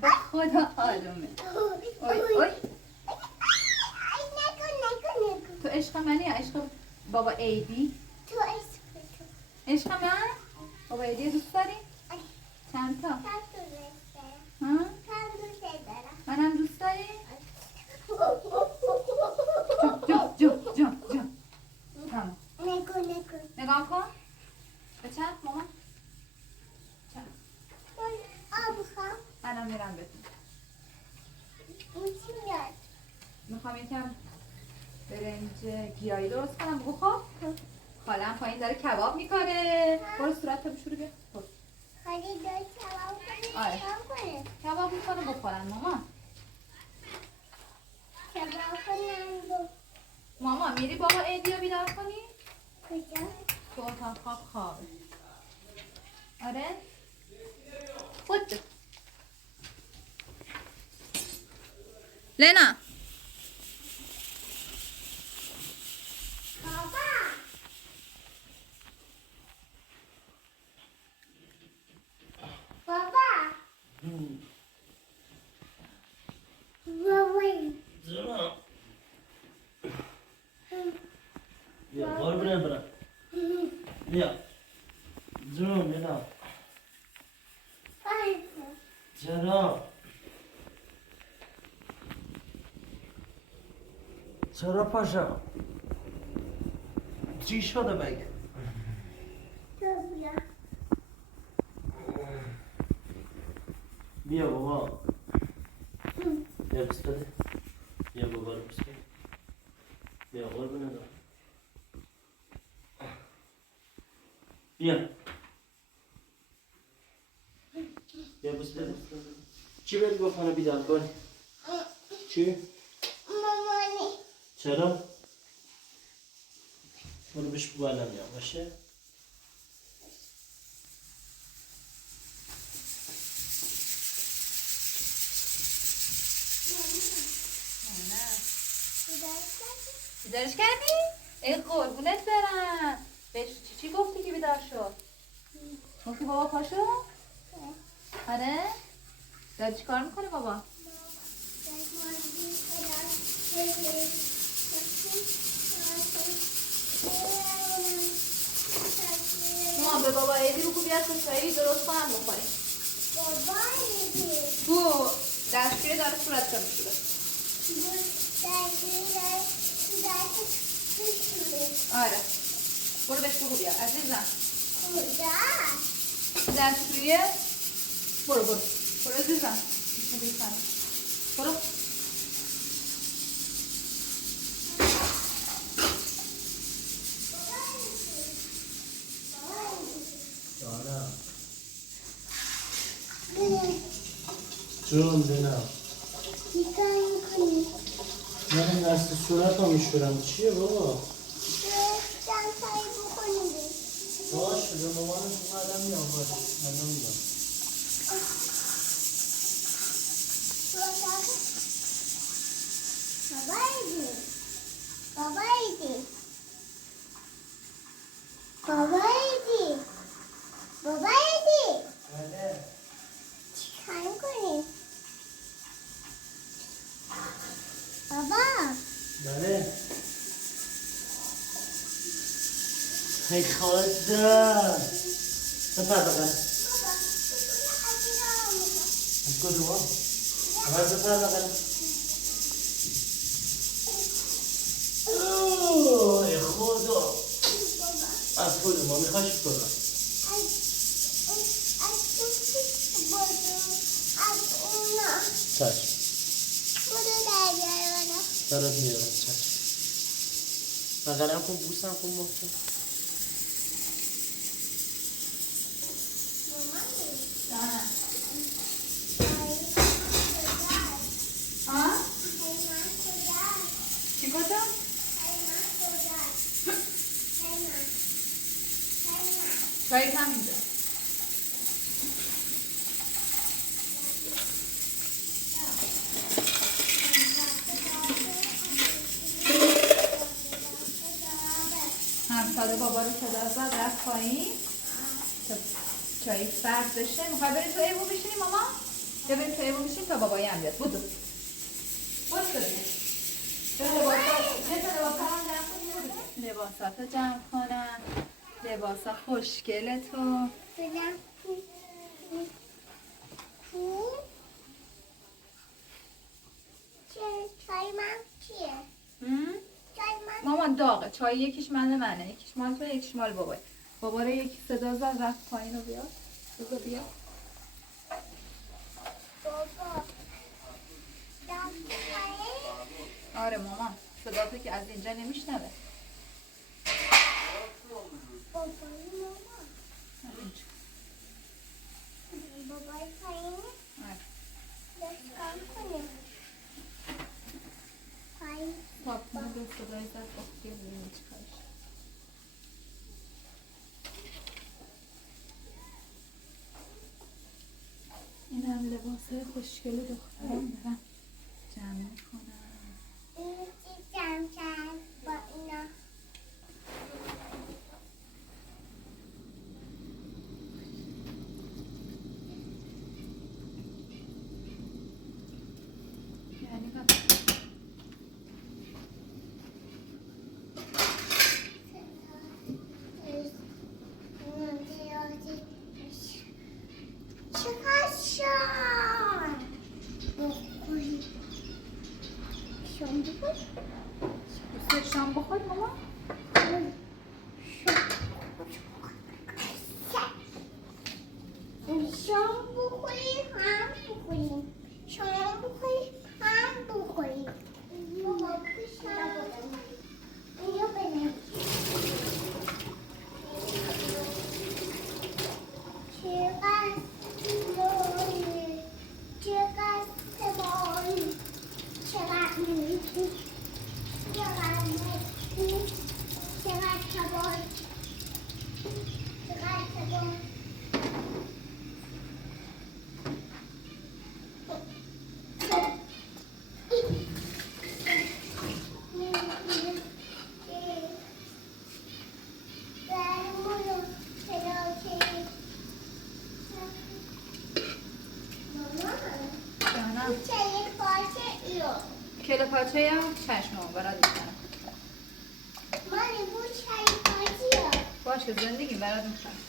به خدا آرومه. اوی اوی تو عشق منی یا عشق بابا ایدی؟ تو عشق تو. عشق من؟ بابا ایدی دوست داری؟ چند تا؟ چند تا دوست دارم. ها؟ چند دوست دارم. منم دوست داری؟ جو جو جو جو جو. تمام. نگو. نگاه کن. به چند مامان؟ چند؟ آب خواهم. الان میرم بهتون. این چی میاد؟ میخوام یکم برنج گیاهی درست کنم. بگو خب. خالم پایین داره کباب میکنه. برو صورت بشوره بیا. برو. خالی داری کباب کنی؟ آره. کباب کنی؟ کباب میکنه بخورن مامان. کباب کنم با ماما میری بابا ایدیو بیدار کنی؟ کجا؟ تو اتاق خواب خوابه. آره؟ خود لینا بابا جناب بیا قربونه برم بیا جناب بیا جناب چرا پاشا چی شده بگه بیا بابا بیا بستده بیا بابا رو بستده بیا قربونه برم بیا بیا بستده چی بهت گفتن رو بیدار کنی؟ چی؟ مامانی چرا؟ برو بهش بگو الان میام باشه؟ بیدارش کردی؟ ای قربونت برم. بهش چی گفتی که بیدار شد؟ گفتی بابا پاشو؟ آره؟ داری چی کار میکنه بابا؟ ما به بابا ایدی بگو بیاد کشایی درست کنم بخوریم. بابا ایدی تو دستگیره داره صورت کنم شده. آره برو بهش بگو بیا عزیزم. کجا؟ دستگیره برو عزیزم. برو جون بینم چی کار میکنی؟ من دست صورت رو میشورم چیه بابا؟ دمتایی بکنی باشه به مامانش اومدم میام باشه الان میام بابا ایدی بله چی کار میکنی؟ بابا بله ای خدا سپر بقل از کدوم ها؟ اول سپر بقل ای خدا از کدوم ها میخوای چی کنم؟ چشم برات میارم چشم بقلم کن بوسم کن محکم چی کجا؟ چایی کم اینجا. همساله بابا رو صدا زد رفت پایین. چای سرد بشه. میخوای بریم تو ایوون بشینیم ماما؟ یا بریم تو ایوون بشینیم تا بابایی هم بیاد. بودو باش بریم. لباساتو جمع کنم. لباسا خوشگله تو. ببینم چای من چیه؟ چای من مامان داغه. چای یکیش مال منه، یکیش مال تو، یکیش مال بابای. بابا رو یکی صدا زد رفت پایین رو بیاد. بگو بیا. بابا دست پایین آره مامان صدا که از اینجا نمیشنوه. بابای ماما اینجا. بابای پایین آره. دست کام کنیم پایین خب من به صدای زد خب بیا ببینیم چی کارش. این هم لباسای خوشگل دخترم دارم جمع میکنم. این چی جمع کرد با اینا یعنی من چقدر شان بخوری شان بخور دوست شام بخور ماما. شام بخوری هم بخوریم شام بخوری هم بخوریم بابا شام اینو بده چقدر لوله چقدر سبایی چقدر میلیتی چقدر میلیتی چقدر سبایی چقدر سبایی جانم چه پاچه ایو کل پاچه هم چشمم برات میکنم. مالی بو چای پاچه باشه زندگی برات میکنم.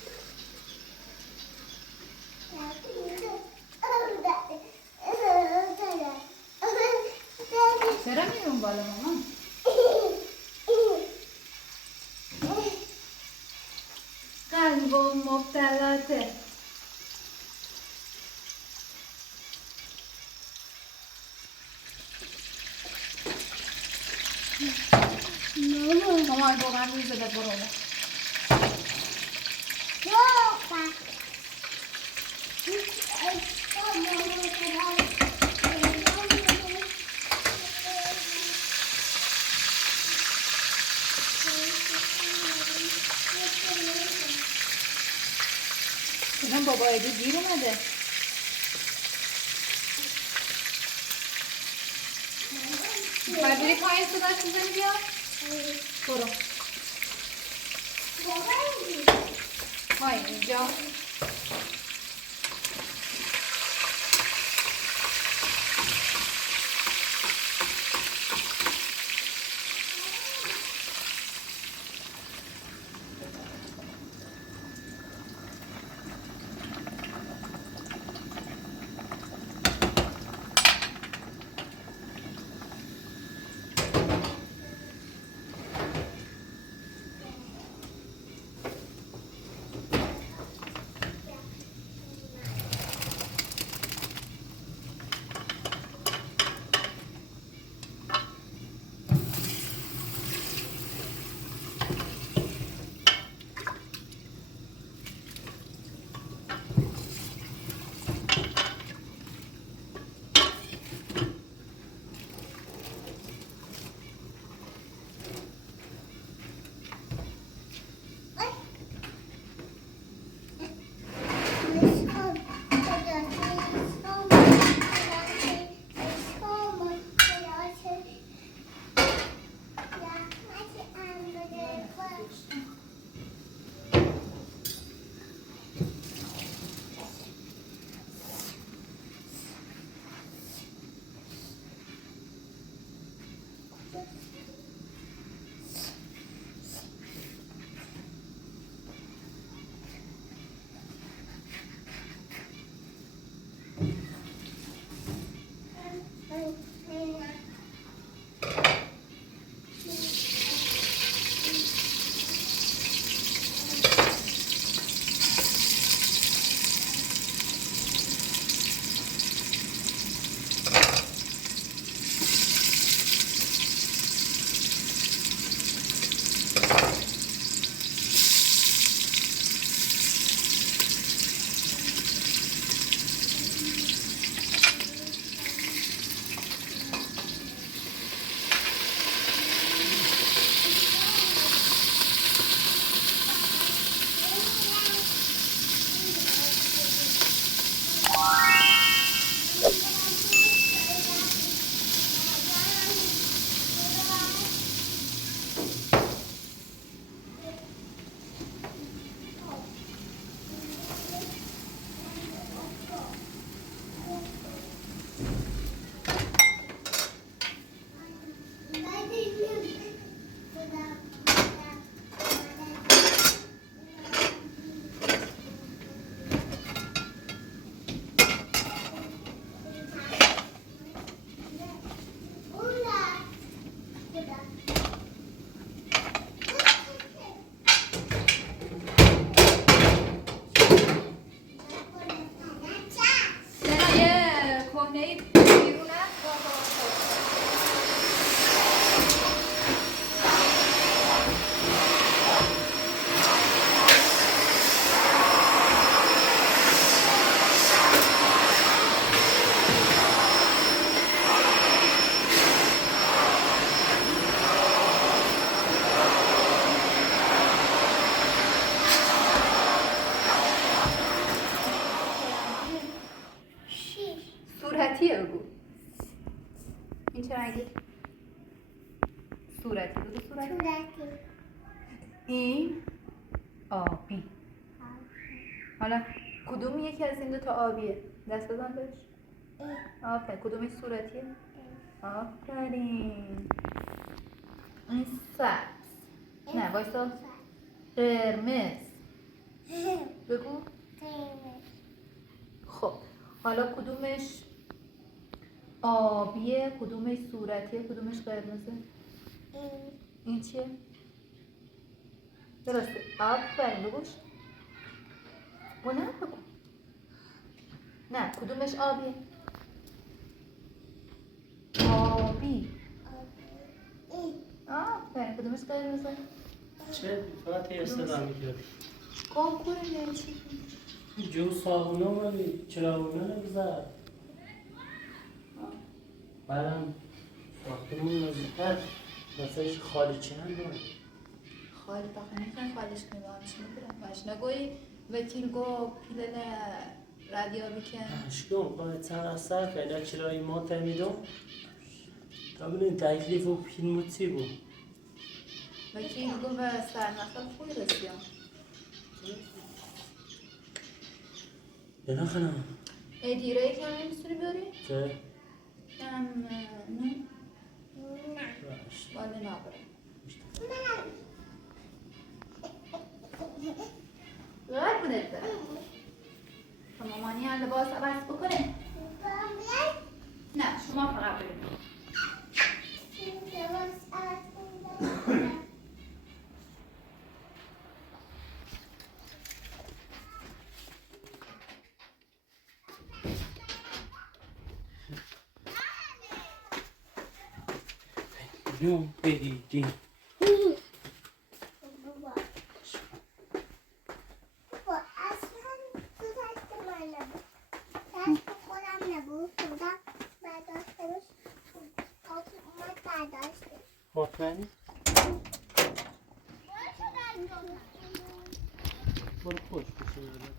چرا میرون بالا مامان؟ قلبم مبتلته. مامان واقعا میزه به برو. اینم بابا ایدی دیر اومده. میخوای بری پایین صداش میزنی بیا؟ برو پایین اینجا. صورتیه بگو. این چه رنگی؟ صورتی بگو صورتی. این آبی. حالا کدوم یکی از این دوتا آبیه؟ دست بزن بهش. آفرین. کدومش صورتیه؟ آفرین. این سبز. نه وایسا. قرمز. بگو. خب حالا کدومش آبیه، کدومش صورتیه، کدومش قرمزه؟ این چیه؟ درسته. آفرین. بگوش. بلند بگو. نه کدومش آبیه؟ آبی. آفرین. کدومش قرمزه؟ چه؟ فقط یه استفاده میکردی کنکور نمیچی جو صابونه اومدی چراغونه نگذار بعدم ساختمون نزدیکتر واسهش خالی چی هم داره خالی بقیه نکنم خالش کنیم همش میگیرم باش نگوی وکیل گو پیلل رادیو بیکن اشکم باید چند از سر که چرایی ما تمیدم تا بینید تکلیف و پیلموتی بود وکیل گو و سرنخل خوی رسیم یا نخنم دیره ای که همه میتونی بیاری؟ چه؟ نه باید نبرم باید بوده دارم تا مامانی هم لباس عوض بکنه نه شما فقط بریم نو بدیدی مطمئنی؟ برو خوش بشه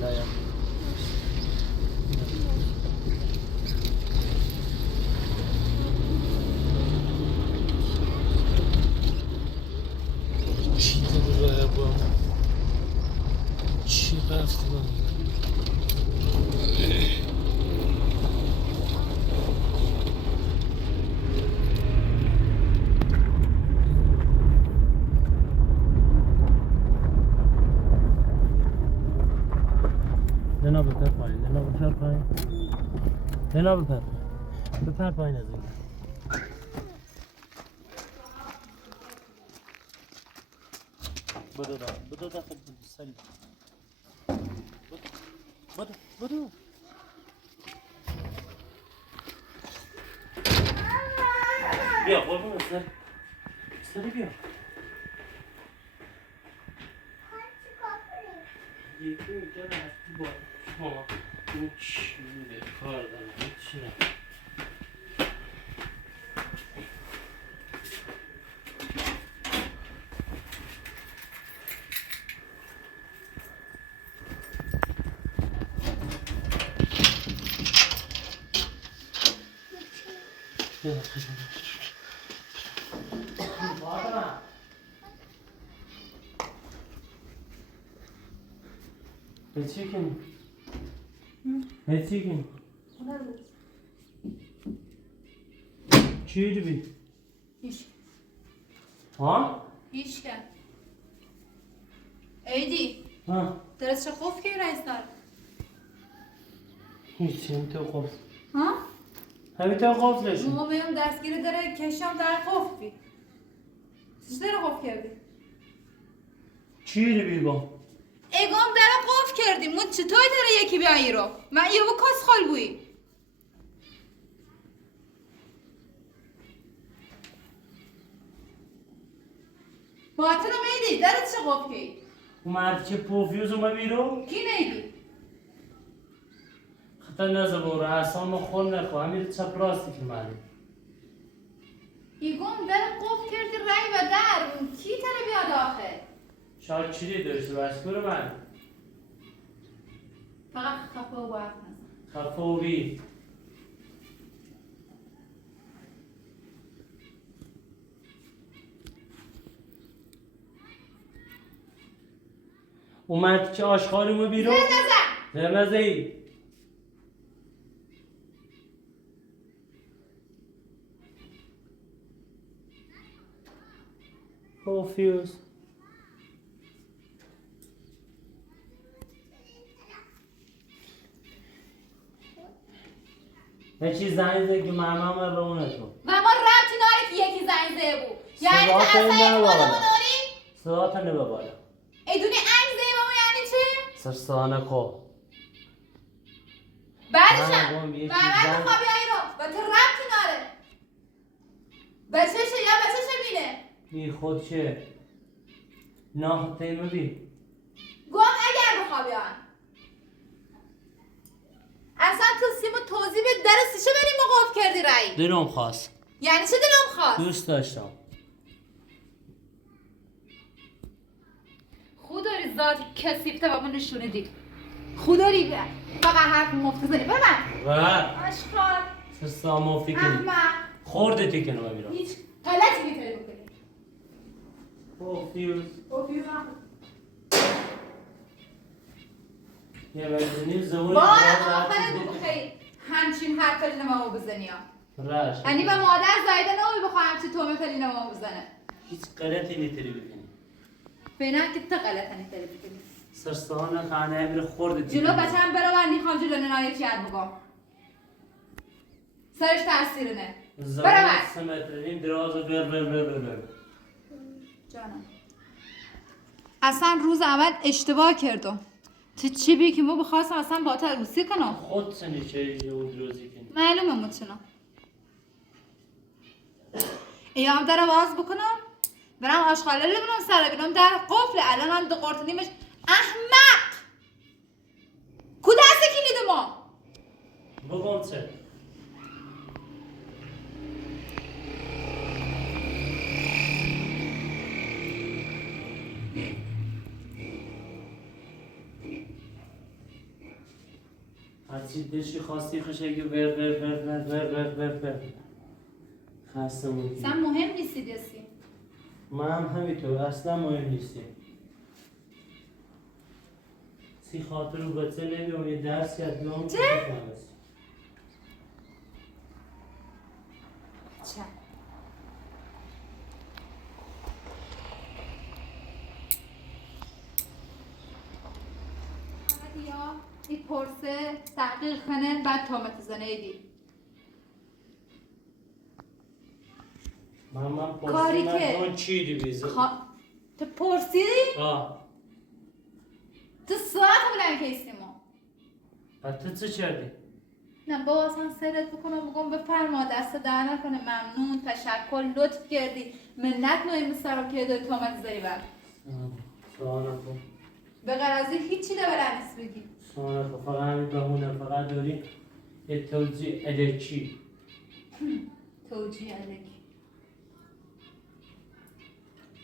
بالا چی تو راه با چی رفت با جناب بپر پایین جناب بپر پایین جناب بپر پایین از این بدو داخل سری بدو بیا قربون سری بیا یکی اینجا رفتی با شما این چی میده کار دارم چی نه Chicken. Hey chicken. چی بی؟ هیچ. ها؟ هیچ که. ایدی. ها. درست خوف کی رایستار؟ هیچ تو خوف. ها؟ همین تو خوف لشون. ما میام دستگیر داره کشم در خوف بی. چی داره خوف کردی؟ چی بی با؟ اگام در قفل کردیم مون چطوری داره یکی بیایی رو من یه با کس خال بویی باطنه میدی درت چه قفل کی اومد چه پوفیوز اومد بیرو؟ کی نیدی خطا نزبور اصلا خون نخوا همین چپ راستی که مردی اگام در قفل کردی رای و در اون کی تره بیاد آخه شاید چی داشته بشکور من فقط خفه و باید نزن خفه و بی اومد که آشخارمو بیرو؟ زرنزه ای پوفیوز یه چیز زنگ زده که ماما من رونه تو و ما ربطی داری که یکی زنگ زده بود یعنی تو صدات اصلا این یک بالا. خودمون داری؟ صدات نبه بالا ایدونی انگ زده بابا یعنی چه؟ سرسانه کو بعدشم بابا، یه چیز محمد زن- خوابی هایی رو و تو ربطی داره بچهشه یا بچهشه بینه این خود چه؟ نه تیمه بی گم اگر بخوابی هایی اصلا تو سیمو توضیح به در سیشه بریم و قفل کردی رایی دلم خواست یعنی چه دلم خواست؟ دوست داشتم خود داری ذات کسیفته و من نشونه دید خود داری فقط حرف مفت زنی ببن و اشکال سرسان مفتی کنی احمق خورده تی کنم بیرم هیچ غلطی میتونی بکنی پوفیوز اوفیو یه بردنی زمانی بار آخر بود خیلی همچین حرف کلی نمامو بزنی ها راش یعنی به مادر زایده نمی بخواه همچین تومه کلی نمامو بزنه هیچ غلطی نیتری بکنی بینن که تو غلط نیتری بکنی سرسان خانه بیر خورده تی جلو بچه هم برو من نیخوام جلو ننایه چیت بگم سرش تاثیر نه زمان سمترین دراز و بر جانم اصلا روز اول اشتباه کردم تو چی بی که ما بخواستم اصلا با تو روسی کنم خود سنی چه جو دروزی کنی معلومه مچنم ایام در باز بکنم برم آشغاله ببینم سر بینم در قفل الان هم دو قرطنیمش احمق کدست کلید ما بگم چه هرچی دشی خواستی خشه که ور خسته موندی. sen مهم نیستی دیسی. من هم همینطور اصلا مهم نیستیم. سی خاطر رو بچه نمیدونم یه درس یادم چه؟ چه؟ یا این پرسه تحقیق کنه بعد تامت زنه ایدی. من کاری پرسیم که- من چی دی بیزه؟ تو پرسیدی؟ آه. تو ساعت بودن که ایستیمو. بعد تو چه کردی؟ نه بابا اصلا سرت بکنم بگم بفرما دست در نکنه ممنون تشکر لطف کردی منت نوعی مسرا که داری تامت زنی بر. سوال نکن. به غرضی هیچی ده بلد نیست بگی. سوال نکن. فقط همین بمونه. فقط داری یه توضیح الکی. توجیه الکی.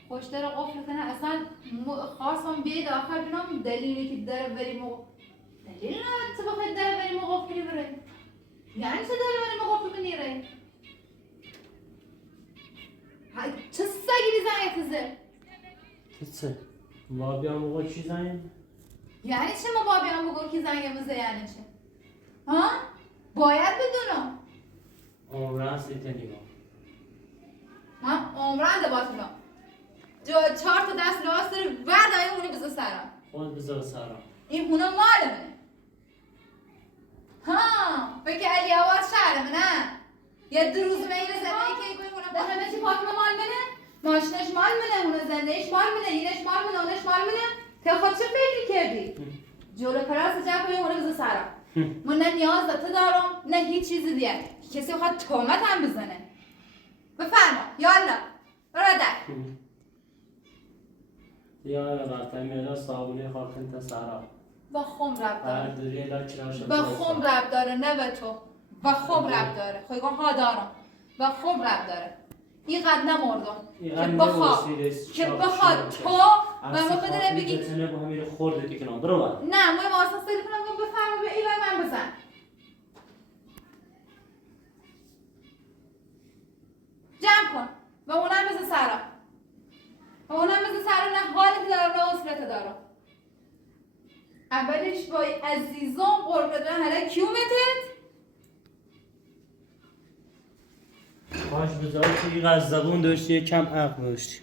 خوشتر قفل کنه اصلا خواستم بیاید آخر بینام دلیلی که داره بریم و دلیل نه تو بخواید داره بریم و قفلی بره یعنی چه داره بریم و قفل بنیره چه سگی بیزن یتزه چه؟ بابی هم موقع چی زنیم؟ یعنی چه ما بابی هم بگو که زنگ مزه یعنی چه ها؟ باید بدونم عمران سیته نگاه من عمران دباتونم 4 تا دست راست داره بردایی اونی بزن سرم خود بذار سرم این هونه مال منه ها فکر علی آواز شهر منه یه 2 روز میره زندگی که گوی هونه به همه چی پاکمه مال منه ماشینش مال منه هونه زندگیش مال منه اینش مال منه اونش مال منه تو خود چه فکری کردی؟ جلو پراس جمع کنی هونه بزن سرم من نه نیاز داته دارم نه هیچ چیزی دیگه کسی بخواد تهمت هم بزنه بفرما یالا برادر یا رفتم میاد صابونه خاکن تا سرم با خم رب داره برداری لاک راشه با خم رب داره نه به تو با خم رب داره خیلی ها دارم با خم رب داره اینقدر نمردم که بخواد تو و ما بدونه بگی بتونه با همین خورده که کنم برو بر نه ما واسه سری کنم بفرما به ایوان من بزن جمع کن و اونم بزن سرم و اونم بزن سرم نه حالت دارم نه اصلت دارم اولش با عزیزان قربه دارم هره کیومتت باش بذار که این از زبون داشتی کم عقل داشتی